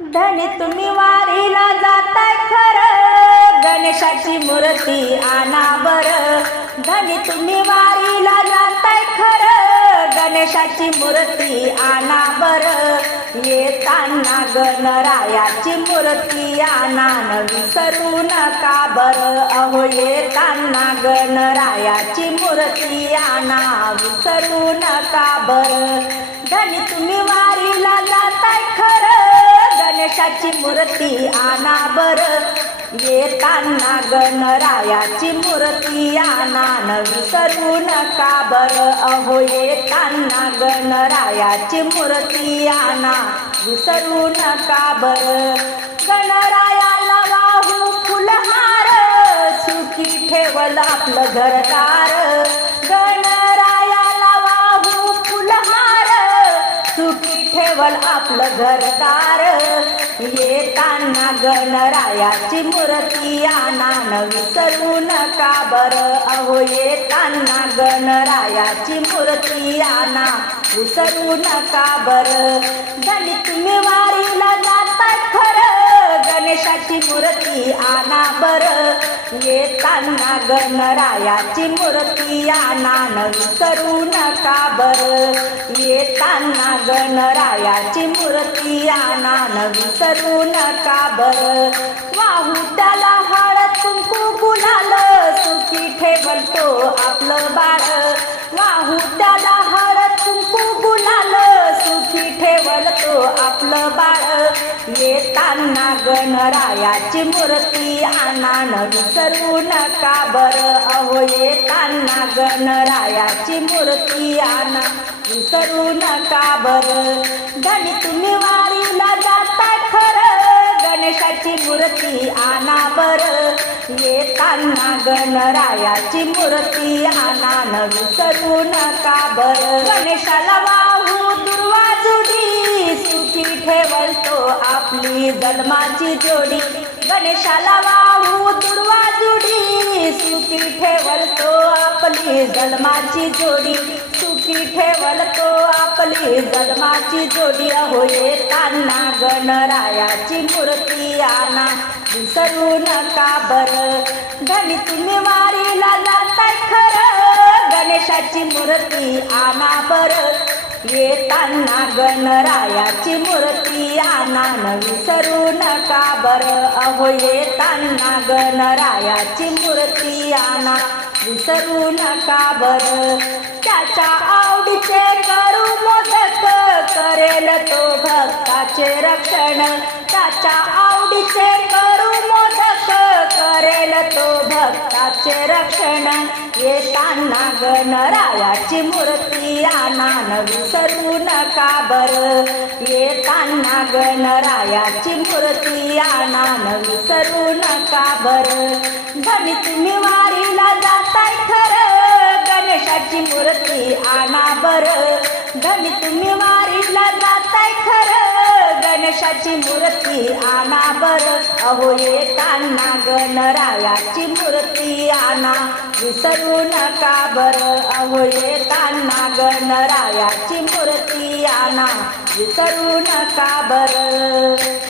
धनी तुम्ही वारीला जाताय खरं. गणेशाची मूर्ती आणा बर. धनी तुम्ही वारीला जाताय खरं. गणेशाची मूर्ती आणा बर. येताना गणरायाची मूर्ती आणा. न विसरू नका बर. अहो येताना गणरायाची मूर्ती आणा. विसरू नका बर. धनी तुम्ही वारी मूर्ती आणा बर. येताना गणरायाची मूर्ती आणा. न विसरू नका बर. अहो येताना गणरायाची मूर्ती आणा. विसरू नका बर. गणरायाला वाहू फुलहार. सुखी ठेवल आपलं घरदार. गण केवळ आपलं घरदार. येताना गणरायाची मूर्ती आणा न विसरू नका बर. अहो येताना गणरायाची मूर्ती आणा विसरू नका बर. धनी तुम्ही वारीला जातात खरं. गणेशाची मूर्ती आणा बरं. येताना गणरायाची मूर्ती आणा विसरू नका बर. येताना गणरायाची मूर्ती आणा विसरू नका बर. वाहू त्याला हळद कुंकू गुलाल सुखी ठेवल तो आपलं बाळ. येताना गणरायाची मूर्ती आणान न विसरू नका बर अहो येताना गणरायाची मूर्ती आणा विसरू नका बर. धनी तुम्ही वारीला जाताय खरं गणेशाची मूर्ती आणा बर. येताना गणरायाची मूर्ती आणा न विसरू नका बर. गणेशाला वा करतो आपली जन्माची जोडी. गणेशाला वाहू दुर्वा जुडी. सुखी ठेवलतो आपली जन्माची जोडी. सुखी ठेवलतो आपली जन्माची जोडी. अहो येताना गणरायाची मूर्ती आना विसरू नका बर. धनी तुम्ही वारीला जाताय खरं. गणेशाची मूर्ती आना बरं. येताना गणरायाची मूर्ती आणा न विसरू नका बर. अहो येताना गणरायाची मूर्ती आणा विसरू नका बर. त्याच्या आवडीचे करू मोदक करेल तो भक्ताचे रक्षण. त्याच्या आवडीचे करू मोदक राजाचे रक्षण येताना गणरायाची मूर्ती आनान न विसरू नका बर. येताना गणरायाची मूर्ती आनान न विसरू नका बर. धनी तुम्ही वारीला जाताय खरं गणेशाची मूर्ती आना बर. धनी तुम्ही वारीला जा गणेशाची मूर्ती आणा बर. अहो येताना गणरायाची मूर्ती आणा. विसरू नका बर. अहो येताना गणरायाची मूर्ती आणा. विसरू नका बर.